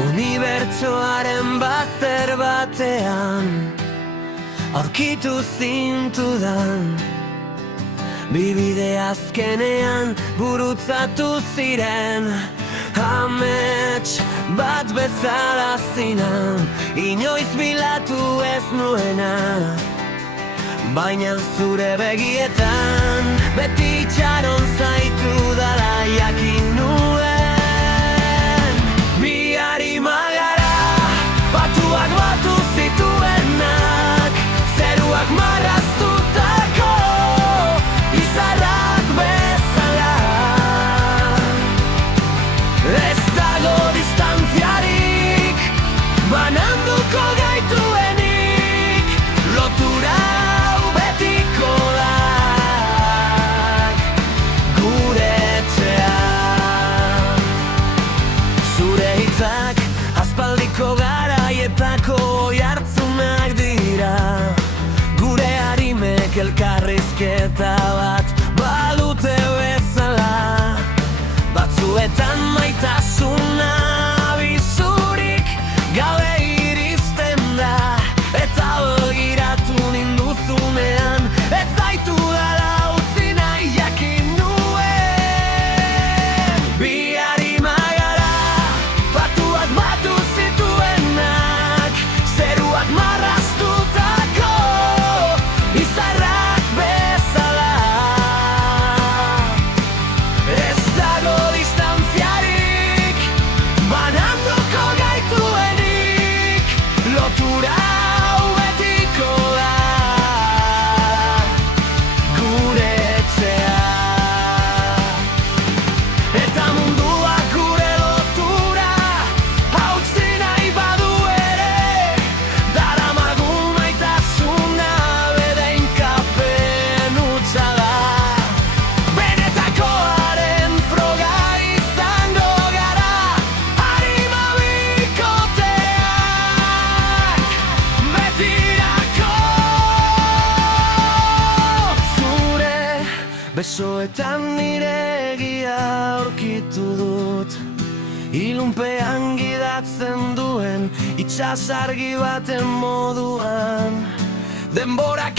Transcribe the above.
Unibertsoaren bazter batean aurkitu zintudan, bibide azkenean gurutzatu ziren, amets bat bezala zinan, inoiz bilatu ez nuena, baina zure begietan beti itxaron zaitu dala jakin nuen. Bi arima gara, batuak batu zituenak, zeruak marraztutako izarrak bezala. Ez dago distantziarik bananduko gaituenik, lotura hau betiko da gure etxea. Zure hitzak aspaldiko garaietako oihartzunak dira, gure harimek elkarrizketa bat badute bezala. Batzuetan maitasuna bizurik gabe iristen da, eta begiratu ninduzunean ez zaitu dala utzi nahi jakin nuen. Bi arima gara, batuak batu zituenak, zeruak marraztutako izarrak bezala. Ez dago distantziarik bananduko gaituenik, lotura hau betiko da gure etxea. Eta munduak gure lotura hautsi nahi badu ere, daramagun maitasuna bedeinkapen hutsa da. Benetakoaren froga izango gara, arima bikoteak betirako. Zure besoetan nire egia aurkitu dut, ilunpean gidatzen duen itsasargi baten moduan. Denborak